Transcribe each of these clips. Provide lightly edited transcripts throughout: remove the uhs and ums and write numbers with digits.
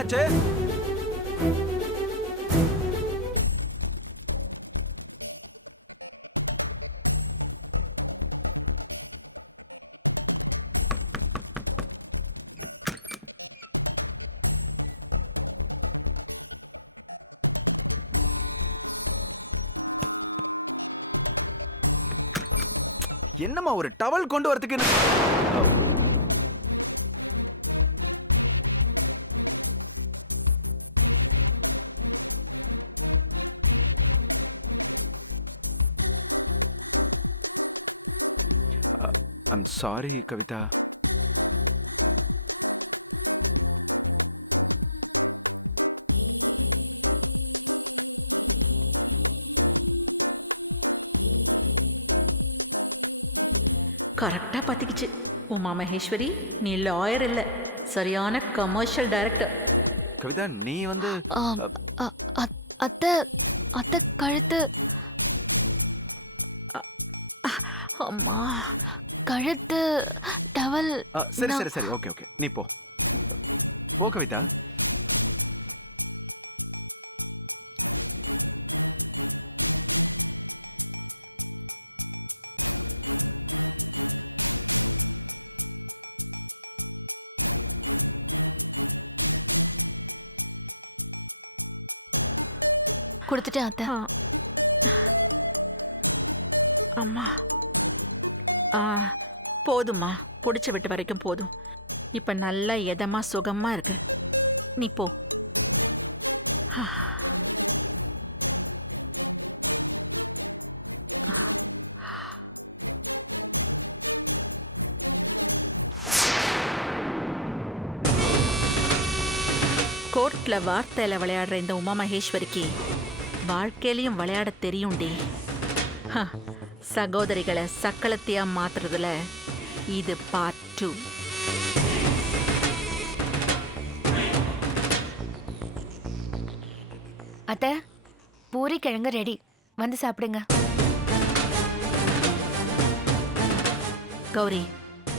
ஆச்சு? என்னம்மா ஒரு டவல் கொண்டு வரதுக்கு ஐம் சாரி கவிதா. கரெக்டாக பார்த்துக்கிச்சு. உமா மகேஸ்வரி, நீ லாயர் இல்லை, சரியான கமர்ஷியல் டைரக்டர். கவிதா நீ வந்து அத்தை அத்தை கழுத்து அம்மா கழுத்து டவல். சரி சரி சரி, ஓகே ஓகே, நீ போ போ கவிதா. கொடுத்துட்டேன் அத்தை. அம்மா போதும்மா, பிடிச்ச விட்டு வரைக்கும் போதும். இப்போ நல்லா எதமா சுகமா இருக்கு. நீ போ. கோர்ட்ல வார்த்தையில விளையாடுற இந்த உமா மகேஸ்வரிக்கு வாழ்க்கையிலையும் விளையாட தெரியும்டி. சகோதரிகளை சக்களத்தையா மாத்துறதுல இது பார்ட் 2. அத்தை பூரி கிழங்கு ரெடி, வந்து சாப்பிடுங்க. கௌரி,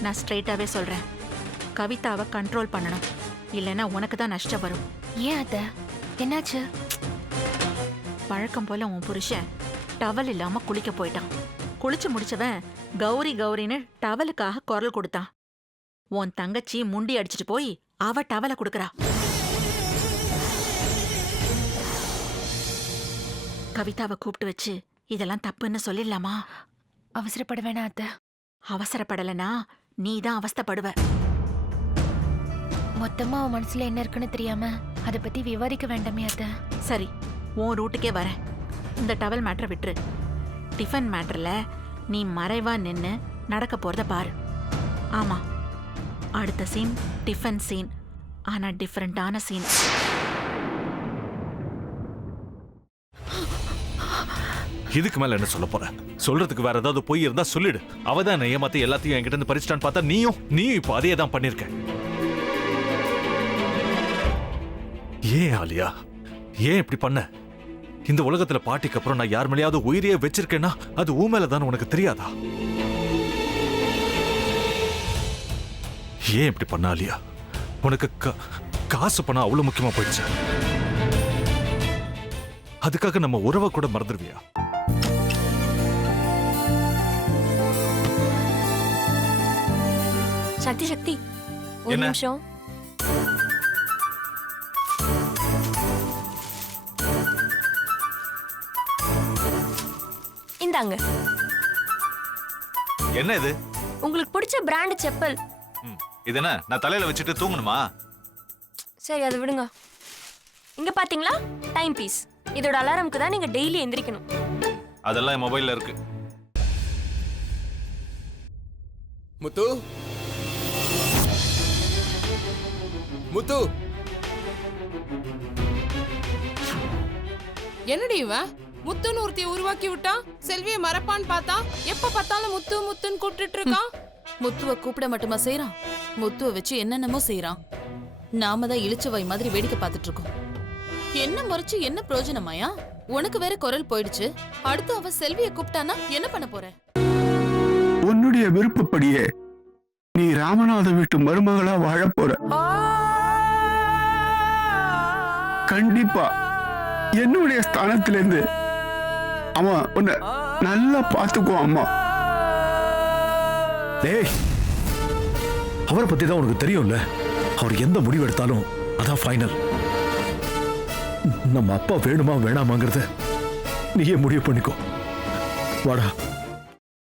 நான் ஸ்ட்ரெயிட்டாவே சொல்றேன், கவிதாவை கண்ட்ரோல் பண்ணணும், இல்லைன்னா உனக்கு தான் நஷ்டம் வரும். ஏன் அத்தை, என்னாச்சு? பழக்கம் போல உன் புருஷன் டவல் இல்லாம குளிக்க போயிட்டான். குளிச்சு முடிச்சவன் கௌரி கௌரின்னு டவலுக்காக குரல் கொடுத்தான். உன் தங்கச்சி முண்டி அடிச்சிட்டு போய் அவ டவலை கொடுக்கறா. கவிதாவை கூப்பிட்டு வச்சு இதெல்லாம் தப்புன்னு சொல்லிடலாமா? அவசரப்பட வேணாம் அத்தை. அவசரப்படலைன்னா நீ தான் அவஸ்தைப்படுவ. மொத்தமா அவன் மனசுல என்ன இருக்குன்னு தெரியாம அதை பத்தி விவாதிக்க வேண்டாமே அத்தை. சரி, உன் ரூட்டுக்கே வரேன். இந்த டவல் மேட்டரை விட்டுரு. டிஃபன் மேட்டர்ல நீ மறைவா நின்னு நடக்க போறத பாரு. ஆமா, அடுத்த சீன் டிஃபன் சீன், ஆனா டிஃபரெண்டான சீன். இதுக்கு மேல என்ன சொல்ல போற? சொல்றதுக்கு வேற ஏதாவது போய் இருந்தா சொல்லிடு. அவதான் ஏமாத்தி எல்லாத்தையும் என்கிட்ட இருந்து பறிச்சிட்டான்னு பார்த்தா நீயும் இப்ப அதே தான் பண்ணிருக்க. ஏன் ஆலியா, ஏன் இப்படி பண்ண? இந்த உலகத்துல பாட்டிக்கு அப்புறம் நான் யார் மேலேயாவது உயிரையே வச்சிருக்கேன்னா அது ஊ மேலதான் உனக்கு தெரியாதா? ஏன் இப்படி பண்ண ஆலியா? உனக்கு காசு பணம் அவ்வளவு முக்கியமா போயிடுச்சு. அதுக்காக நம்ம உறவை கூட மறந்துடுவியா? சக்தி சக்தி, ஒரு நிமிஷம். இந்தாங்க. என்ன இது? உங்களுக்கு பிடிச்ச பிராண்ட் செப்பல். இது என்ன, நான் தலையில வச்சுட்டு தூங்கணுமா? சரி, அதை விடுங்க. இங்க பாத்தீங்களா, டைம் பீஸ். இதோட அலாரம்க்கு தான் நீங்க டெய்லி எந்திரிக்கணும். அதெல்லாம் என் மொபைல்ல இருக்கு. முத்து, முத்து, என்னடி இவன் முத்துன்னு ஒருத்திய உருவாக்கி விட்டான். செல்விய மறப்பான்னு பார்த்தா எப்ப பார்த்தாலும் முத்து முத்துன்னு கூப்பிட்டு இருக்கான். முத்துவ கூப்பிட மட்டுமா செய்யறான், முத்துவ வச்சு என்னென்னமோ செய்யறான். நாம தான் இளிச்சவாய் மாதிரி வேடிக்கை பார்த்துட்டு இருக்கோம். என்ன முறைச்சு என்ன பிரயோஜனமாயா? உனக்கு வேற குரல் போயிடுச்சு. அடுத்து அவ செல்விய கூப்பிட்டானா என்ன பண்ண போற? உன்னுடைய விருப்பப்படியே நீ ராமநாத வீட்டு மருமகளா வாழ போற. கண்டிப்பா என்னுடைய ஸ்தானத்திலிருந்து அவன் உன்னை நல்லா பார்த்துக்குவான் அம்மா. டேய், அவரை பத்தி தான் உனக்கு தெரியும்ல. அவர் எந்த முடிவு எடுத்தாலும் அதான் ஃபைனல். நம்ம அப்பா வேணுமா வேணாமாங்கிறத நீயே முடிவு பண்ணிக்கோ. வாடா.